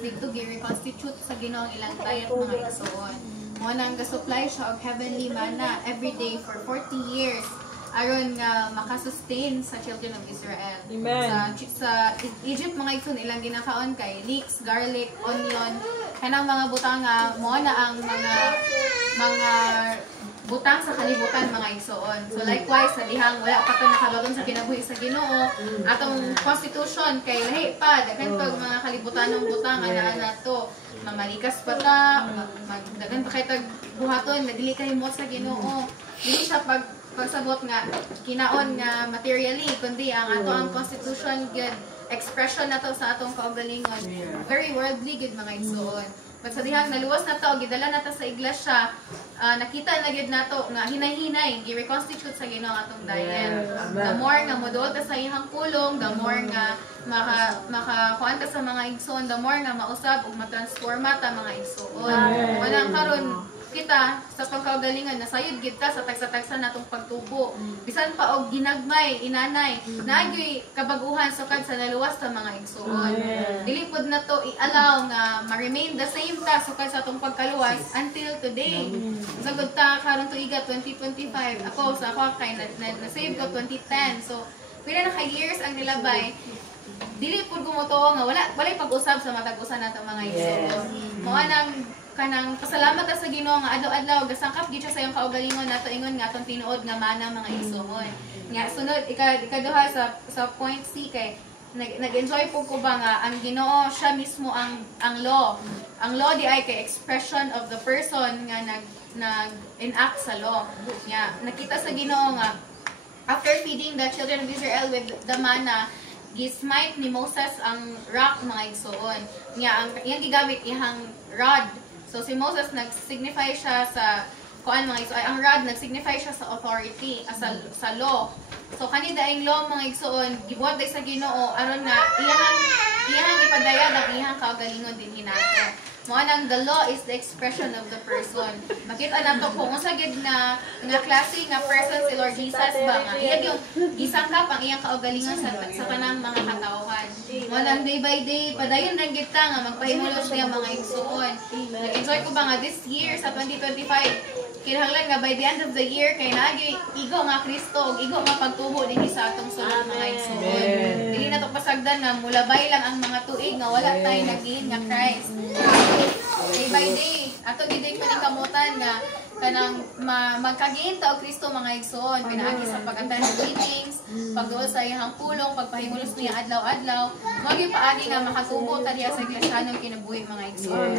dito gi-reconstitute sa Ginoo ang ilang tayat mga igsoon. Mo nang ga-supply siya og heavenly manna every day for 40 years aron nga makasustain sa children of Israel. Amen. Sa Egypt mga igsoon ilang ginakaon kay leeks, garlic, onion, kanang mga butang nga mo na ang mga butang sa kalibutan mga igsoon. So likewise sa dihang wala pa to nakabagon sa kinabuhi sa Ginoo, atong constitution kay lahi pa daghan pag mga kalibutanong butang ana to. Mamalikas pa ta, daghan pa kay tag buhaton nga dili kahimot sa Ginoo. Dili siya pagsabot nga kinaon nga materially kundi ang ato ang constitution good expression nato sa atong kaugalingon. Very worldly good mga igsoon. But sa dihang naluwas na to, gidala na ta sa iglesia, nakita na gyud nato nga hinay-hinay gi-reconstitute sa Ginoo atong dayon. The more nga moduol ta sa iyang pulong, the more nga makakuan ta sa mga igsoon, the more nga mausab ug matransforma ta mga igsoon. Wala karon kita sa pagkaugalingan nasayod gid ta sa tagsa-tagsa natong pagtubo. Bisan pa og ginagmay, inanay, naagyoy kabaguhan sukad sa naluwas ta mga igsoon. Dili pod na to i-allow nga ma-remain the same ta sukad sa atong pagkaluwas until today. Sagod ta karon tuiga 2025. Ako sa ako kay na-save ko 2010. So pila na ka years ang nilabay. Dili pod gumuto nga walay pag-usab sa matag-usan nato mga igsoon. Mao nang kanang pasalamat ta sa Ginoo nga adlaw-adlaw gasangkap gid siya sa iyong kaugalingon nato ingon nga atong tinuod nga mana mga igsoon. Nga sunod ikaduha sa point C kay nag-enjoy po ko ba nga ang Ginoo siya mismo ang law. Ang law di ay kay expression of the person nga nag-enact sa law. Nga nakita sa Ginoo nga after feeding the children of Israel with the manna, gismite ni Moses ang rock mga igsoon. Nga ang iyang gigamit ihang rod. So si Moses nag-signify siya sa kuan mga igsoon, ang rod nag-signify siya sa authority, sa law. So kani daing law mga igsoon gibuhat day sa Ginoo aron nga iyang ipadayag ang iyang kaugalingon din hinato. Mo nang the law is the expression of the person. Makita nato kung unsa gid nga klase nga person si Lord Jesus ba nga iya yung gisangkap ang iyang kaugalingon sa tanang mga katawhan. Mo nang day by day padayon ra gid ta nga magpahimulos niya mga igsoon. Nag-enjoy ko ba nga this year sa 2025 kinahanglan nga by the end of the year kay naagi igo nga Kristo ug igo nga pagtubo dinhi sa atong sulod mga igsoon. Dili na to pasagdan nga mulabay lang ang mga tuig nga wala tay naggihin nga Christ. Day by day ato gid ay paningkamutan nga kanang magkagihin ta og Kristo mga igsoon pinaagi sa pag-attend ng meetings, pagduol sa iyang pulong, pagpahimulos niya adlaw-adlaw, mao gyud paagi nga makatubo ta diha sa iglesia kinabuhi mga igsoon.